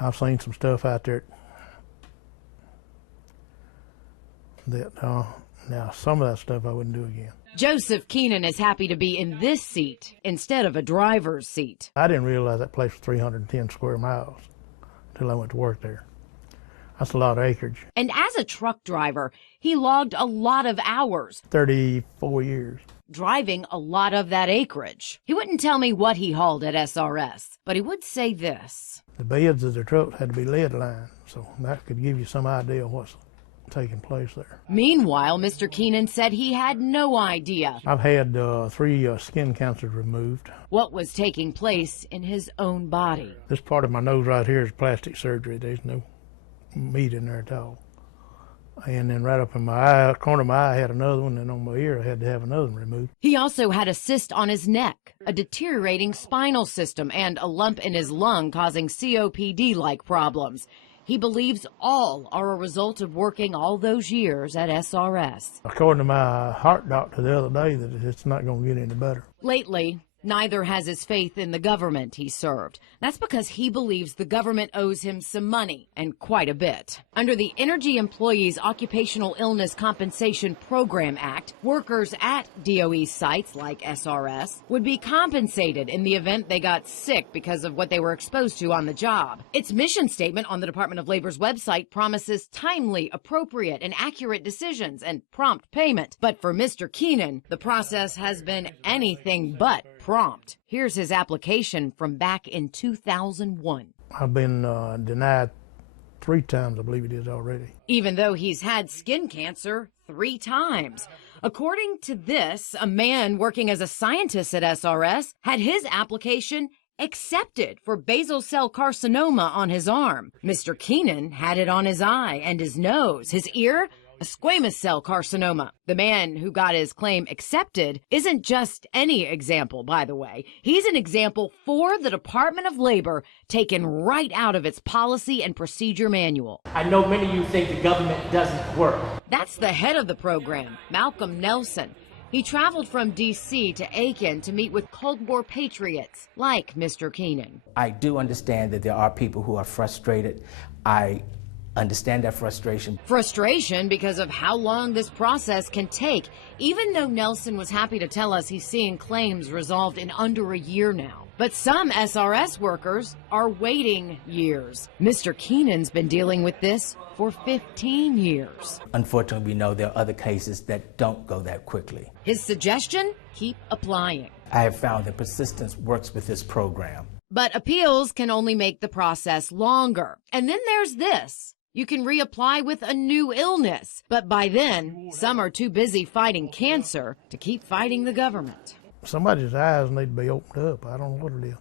I've seen some stuff out there that, now some of that stuff I wouldn't do again. Joseph Keenan is happy to be in this seat instead of a driver's seat. I didn't realize that place was 310 square miles until I went to work there. That's a lot of acreage. And as a truck driver, he logged a lot of hours. 34 years. Driving a lot of that acreage. He wouldn't tell me what he hauled at SRS, but he would say this. The beds of the trucks had to be lead lined, so that could give you some idea of what's taking place there. Meanwhile, Mr. Keenan said he had no idea. I've had 3 skin cancers removed. What was taking place in his own body. This part of my nose right here is plastic surgery. There's no meat in there at all. And then right up in my eye, corner of my eye, I had another one, and on my ear, I had to have another one removed. He also had a cyst on his neck, a deteriorating spinal system, and a lump in his lung causing COPD-like problems. He believes all are a result of working all those years at SRS. According to my heart doctor the other day, that it's not going to get any better. Lately, neither has his faith in the government he served. That's because he believes the government owes him some money, and quite a bit. Under the Energy Employees Occupational Illness Compensation Program Act, workers at DOE sites like SRS would be compensated in the event they got sick because of what they were exposed to on the job. Its mission statement on the Department of Labor's website promises timely, appropriate, and accurate decisions and prompt payment. But for Mr. Keenan, the process has been anything but prompt. Here's his application from back in 2001. I've been denied 3 times, I believe it is already. Even though he's had skin cancer 3 times. According to this, a man working as a scientist at SRS had his application accepted for basal cell carcinoma on his arm. Mr. Keenan had it on his eye and his nose, his ear, a squamous cell carcinoma. The man who got his claim accepted isn't just any example, by the way. He's an example for the Department of Labor, taken right out of its policy and procedure manual. I know many of you think the government doesn't work. That's the head of the program, Malcolm Nelson. He traveled from D.C. to Aiken to meet with Cold War patriots like Mr. Keenan. I do understand that there are people who are frustrated. I understand that frustration. Frustration because of how long this process can take, even though Nelson was happy to tell us he's seeing claims resolved in under a year now. But some SRS workers are waiting years. Mr. Keenan's been dealing with this for 15 years. Unfortunately, we know there are other cases that don't go that quickly. His suggestion? Keep applying. I have found that persistence works with this program. But appeals can only make the process longer. And then there's this. You can reapply with a new illness. But by then, some are too busy fighting cancer to keep fighting the government. Somebody's eyes need to be opened up. I don't know what it is.